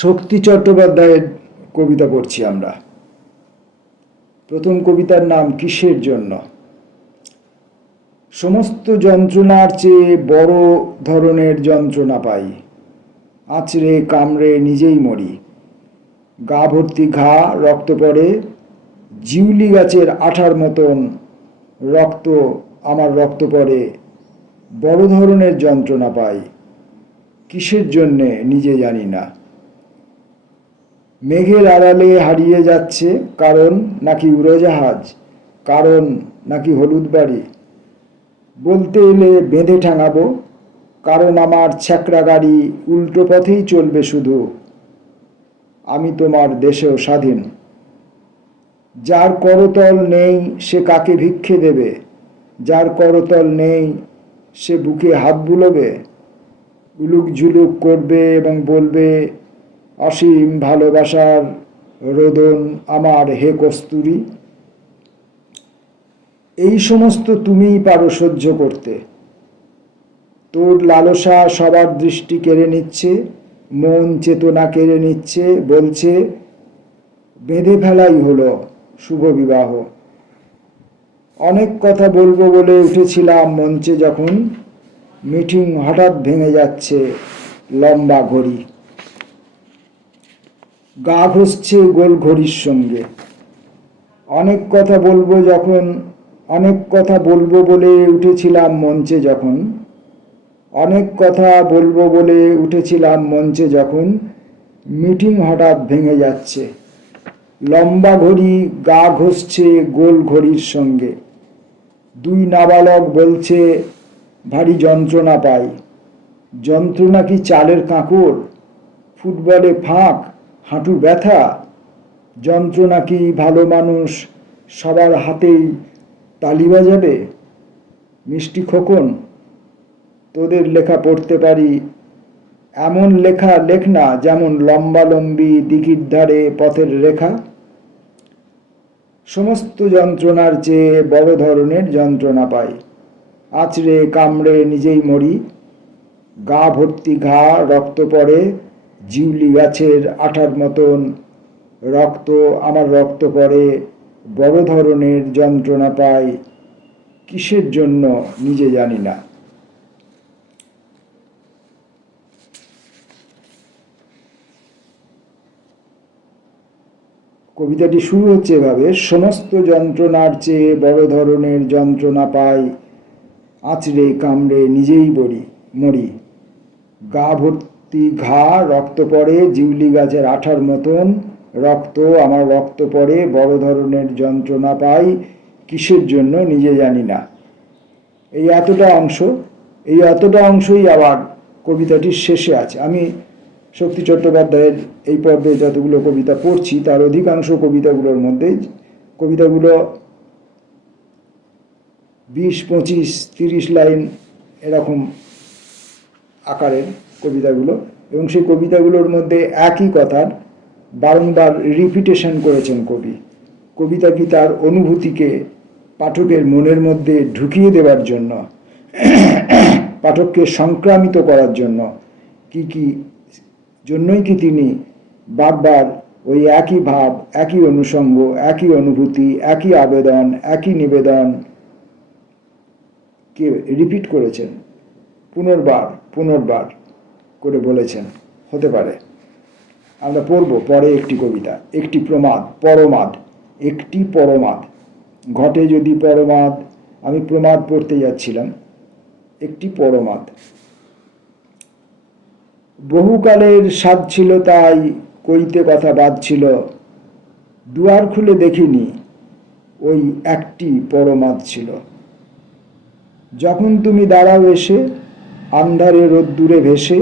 শক্তি চট্টোপাধ্যায়ের কবিতা পড়ছি আমরা। প্রথম কবিতার নাম কিসের জন্য। সমস্ত যন্ত্রণার চেয়ে বড় ধরনের যন্ত্রণা পাই, আঁচড়ে কামড়ে নিজেই মরি। গা ভর্তি ঘা, রক্ত পড়ে, জিউলি গাছের আঠার মতন রক্ত, আমার রক্ত পড়ে। বড় ধরনের যন্ত্রণা পাই, কিসের জন্যে নিজে জানি না। মেঘের আড়ালে হারিয়ে যাচ্ছে, কারণ নাকি উড়োজাহাজ, কারণ নাকি হলুদ বাড়ি। বলতে এলে বেঁধে ঠাঙাবো, কারণ আমার ছ্যাকড়া গাড়ি উল্টো পথেই চলবে শুধু। আমি তোমার দেশেও স্বাধীন। যার করতল নেই সে কাকে ভিক্ষে দেবে, যার করতল নেই সে বুকে হাত বুলোবে। উলুক ঝুলুক করবে এবং বলবে, অসীম ভালোবাসার রোদন আমার হে কস্তুরী। এই সমস্ত তুমিই পারো সহ্য করতে। তোর লালসা সবার দৃষ্টি কেড়ে নিচ্ছে, মন চেতনা কেড়ে নিচ্ছে, বলছে বেঁধে ফেলাই হলো শুভ বিবাহ। অনেক কথা বলবো বলে উঠেছিলাম মঞ্চে যখন, মিটিং হঠাৎ ভেঙে যাচ্ছে লম্বা ঘড়ি। গা ঘষছে গোল ঘড়ির সঙ্গে। অনেক কথা বলবো যখন, অনেক কথা বলবো বলে উঠেছিলাম মঞ্চে যখন, অনেক কথা বলবো বলে উঠেছিলাম মঞ্চে যখন, মিটিং হঠাৎ ভেঙে যাচ্ছে লম্বা ঘড়ি গা ঘষছে গোল ঘড়ির সঙ্গে। দুই নাবালক বলছে ভারী যন্ত্রণা পাই। যন্ত্রণা কি চালের কাঁকড়, ফুটবলে ফাঁক, হাঁটু ব্যথা। যন্ত্রণা কি ভালো মানুষ সবার হাতেই তালি বাজাবে। মিষ্টি খোকন, তোদের লেখা পড়তে পারি, এমন লেখা লেখ না যেমন লম্বালম্বি দিঘির ধারে পথের রেখা। সমস্ত যন্ত্রণার চেয়ে বড় ধরনের যন্ত্রণা পাই, আঁচড়ে কামড়ে নিজেই মরি। গা ভর্তি ঘা, রক্ত পড়ে, জিউলি গাছের আঠার মতন রক্ত, আমার রক্ত পড়ে। বড় ধরনের যন্ত্রণা পাই, কিসের জন্য নিজে জানি না। কবিতাটি শুরু হচ্ছে এভাবে, সমস্ত যন্ত্রণার চেয়ে বড় ধরনের যন্ত্রণা পাই, আঁচড়ে কামড়ে নিজেই মরি। গা ভর্তি ঘা, রক্ত পড়ে, জিউলি গাছের আঠার মতন রক্ত, আমার রক্ত পড়ে। বড় ধরনের যন্ত্রণা পাই, কিসের জন্য নিজে জানি না। এই এতটা অংশই আবার কবিতাটির শেষে আছে। আমি শক্তি চট্টোপাধ্যায়ের এই পর্বে যতগুলো কবিতা পড়ছি তার অধিকাংশ কবিতাগুলোর মধ্যে, কবিতাগুলো 20, 25, 30 লাইন এরকম আকারের কবিতাগুলো, এবং সেই কবিতাগুলোর মধ্যে একই কথার বারংবার রিপিটেশন করেছেন কবি। কবিতা কি তার অনুভূতিকে পাঠকের মনের মধ্যে ঢুকিয়ে দেওয়ার জন্য, পাঠককে সংক্রামিত করার জন্য, কি জন্যই কি তিনি বারবার ওই একই ভাব, একই অনুষঙ্গ, একই অনুভূতি, একই আবেদন, একই নিবেদন কে রিপিট করেছেন, পুনর্বার করে বলেছেন। হতে পারে। আমরা পড়ব পরে একটি কবিতা, একটি পরমাদ। একটি পরমাদ ঘটে যদি পরমাদ, আমি প্রমাদ পড়তে যাচ্ছিলাম। একটি পরমাদ। বহুকালের স্বাদ ছিল তাই কইতে কথা বাজছিল, দুয়ার খুলে দেখিনি ওই একটি পরমাদ ছিল। যখন তুমি দাঁড়াও এসে আন্ধারে রোদ্দুরে ভেসে,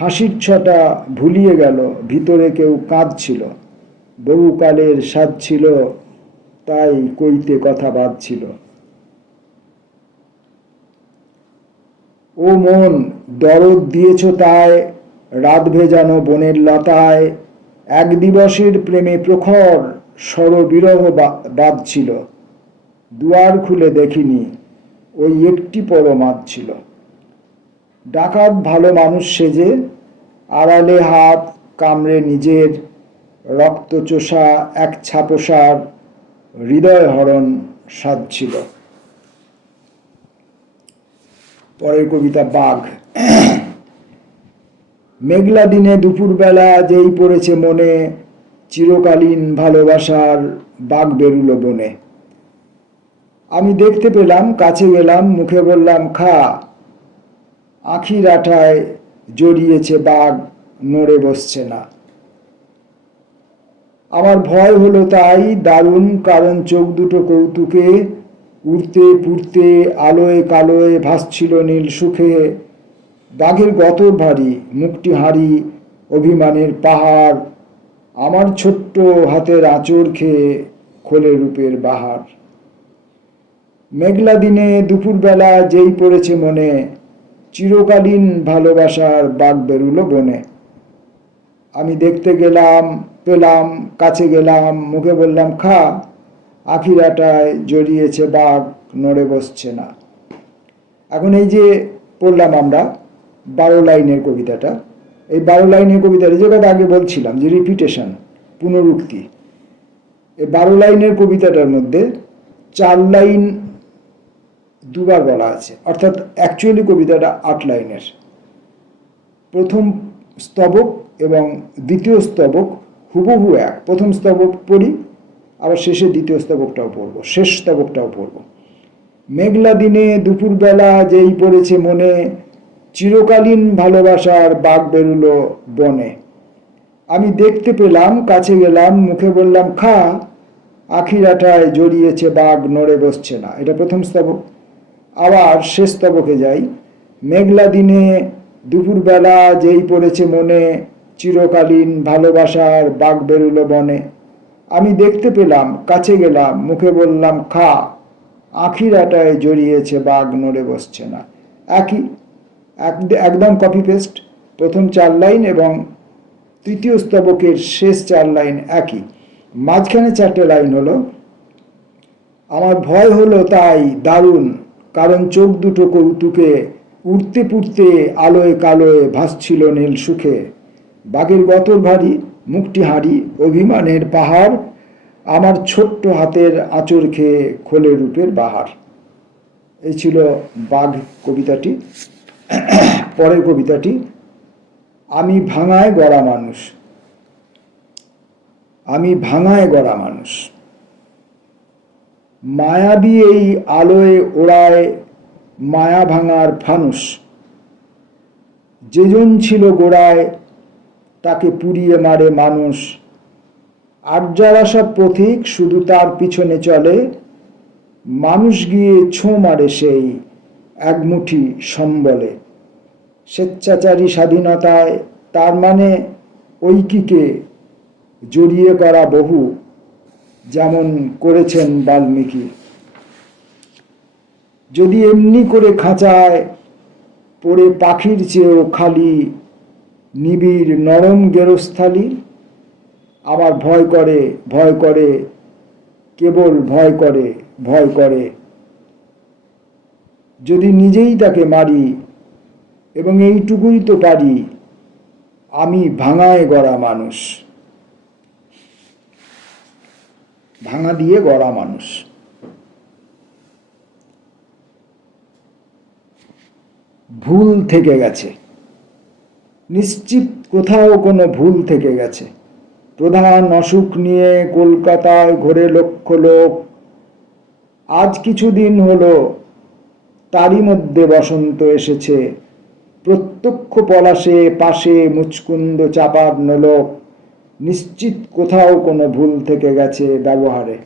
হাসির ছটা ভুলিয়ে গেল, ভিতরে কেউ কাঁদছিল। বহুকালের স্বাদ ছিল তাই কইতে কথা বাজছিল। ও মন, দরদ দিয়েছ তাই রাত ভেজানো বনের লতায়, এক দিবসের প্রেমে প্রখর সরবিরহ বাজছিল। দুয়ার খুলে দেখিনি ওই একটি পরমাদ ছিল। ডাকাত ভালো মানুষ সেজে আড়ালে হাত কামড়ে নিজের রক্তচোষা এক ছাপোষার হৃদয় হরণ সাধছিল। পরের কবিতা বাঘ। মেঘলা দিনে দুপুরবেলা যেই পড়েছে মনে, চিরকালীন ভালোবাসার বাঘ বেরুলো বনে। আমি দেখতে পেলাম, কাছে গেলাম, মুখে বললাম খা, আঁখির আঠায় জড়িয়েছে বাঘ, নড়ে বসছে না। আমার ভয় হলো তাই দারুণ, কারণ চোখ দুটো কৌতুকে উড়তে পুড়তে আলোয় কালোয় ভাসছিল নীল সুখে। বাঘের গতর ভারী, মুখটি হাঁড়ি, অভিমানের পাহাড়, আমার ছোট্ট হাতের আঁচড় খেয়ে খোলে রূপের বাহার। মেঘলা দিনে দুপুরবেলা যেই পড়েছে মনে, চিরকালীন ভালোবাসার বাঘ বেরুলো বনে। আমি দেখতে গেলাম, পেলাম, কাছে গেলাম, মুখে বললাম খা, আঁখির আটায় জড়িয়েছে বাঘ, নড়ে বসছে না। এখন এই যে পড়লাম আমরা 12 লাইনের কবিতাটা, এই 12 লাইনের কবিতাটা যে কথা আগে বলছিলাম যে রিপিটেশন, পুনরুক্তি, এই 12 লাইনের কবিতাটার মধ্যে 4 লাইন দুবার বলা আছে, অর্থাৎ অ্যাকচুয়ালি কবিতাটা 8 লাইনের। প্রথম স্তবক এবং দ্বিতীয় স্তবক হুবহু এক। প্রথম স্তবক পড়ি, আবার শেষে দ্বিতীয় স্তবকটাও পড়ব, শেষ স্তবকটাও পড়ব। মেঘলা দিনে দুপুরবেলা যেই পড়েছে মনে, চিরকালীন ভালোবাসার বাঘ বেরুলো বনে। আমি দেখতে পেলাম, কাছে গেলাম, মুখে বললাম খা, আঁখির আঠায় জড়িয়েছে বাঘ, নড়ে বসছে না। এটা প্রথম স্তবক। আবার শেষ স্তবকে যাই। মেঘলা দিনে দুপুরবেলা যেই পড়েছে মনে, চিরকালীন ভালোবাসার বাঘ বেরুলো বনে। আমি দেখতে পেলাম, কাছে গেলাম, মুখে বললাম খা, আঁখির আটায় জড়িয়েছে বাঘ, নড়ে বসছে না। একই, একদম কপি পেস্ট। প্রথম 4 লাইন এবং তৃতীয় স্তবকের শেষ 4 লাইন একই। মাঝখানে 4টে লাইন হলো আমার ভয় হলো তাই দারুণ, কারণ চোখ দুটো কৌতুকে উড়তে পুড়তে আলোয় কালোয় ভাসছিল নীল সুখে। বাঘের গতর ভারী, মুখটি হাঁড়ি, অভিমানের পাহাড়, আমার ছোট্ট হাতের আঁচড় খেয়ে খোলে রূপের বাহার। এই ছিল বাঘ কবিতাটি। পরের কবিতাটি আমি ভাঙায় গড়া মানুষ। আমি ভাঙায় গড়া মানুষ। মায়াবী এই আলোয় ওড়ায় মায়া ভাঙার ফানুস। যেজন ছিল গোড়ায় তাকে পুড়িয়ে মারে মানুষ। আর যারা সব পথিক শুধু তার পিছনে চলে, মানুষ গিয়ে ছোঁ মারে সেই এক মুঠি সম্বলে। স্বেচ্ছাচারী স্বাধীনতায় তার মানে ঐকিকে জড়িয়ে করা বহু, যেমন করেছেন বাল্মীকি। যদি এমনি করে খাঁচায় পড়ে পাখির চেয়েও খালি নিবিড় নরম গেরস্থালি, আমার ভয় করে, ভয় করে, কেবল ভয় করে, ভয় করে। যদি নিজেই তাকে মারি, এবং এইটুকুই তো পারি, আমি ভাঙায় গড়া মানুষ। ভাঙা দিয়ে গড়া মানুষ। ভুল থেকে গেছে, নিশ্চিত কোথাও কোনো ভুল থেকে গেছে। প্রধান অসুখ নিয়ে কলকাতায় ঘোরে লক্ষ লোক। আজ কিছুদিন হলো তারই মধ্যে বসন্ত এসেছে। প্রত্যক্ষ পলাশে পাশে মুচকুন্দ চাপার নোলক। নিশ্চিত কোথাও কোনো ভুল থেকে গেছে ব্যবহারে।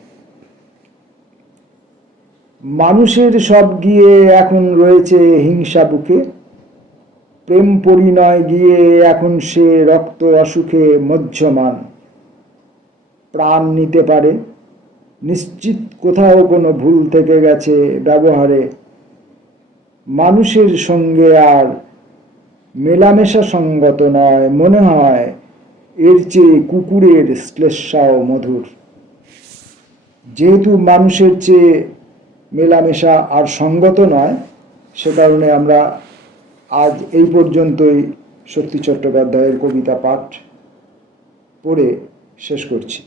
মানুষের সব গিয়ে এখন রয়েছে হিংসা বুকে। প্রেম পরিণয় গিয়ে এখন সে রক্ত অসুখে মজ্জমান। প্রাণ নিতে পারে, নিশ্চিত কোথাও কোনো ভুল থেকে গেছে ব্যবহারে। মানুষের সঙ্গে আর মেলামেশা সঙ্গত নয়, মনে হয় এর চেয়ে কুকুরের শ্লেষাও মধুর। যেহেতু মানুষের চেয়ে মেলামেশা আর সঙ্গত নয়, সে কারণে আমরা আজ এই পর্যন্তই শক্তি চট্টোপাধ্যায়ের কবিতা পাঠ পড়ে শেষ করছি।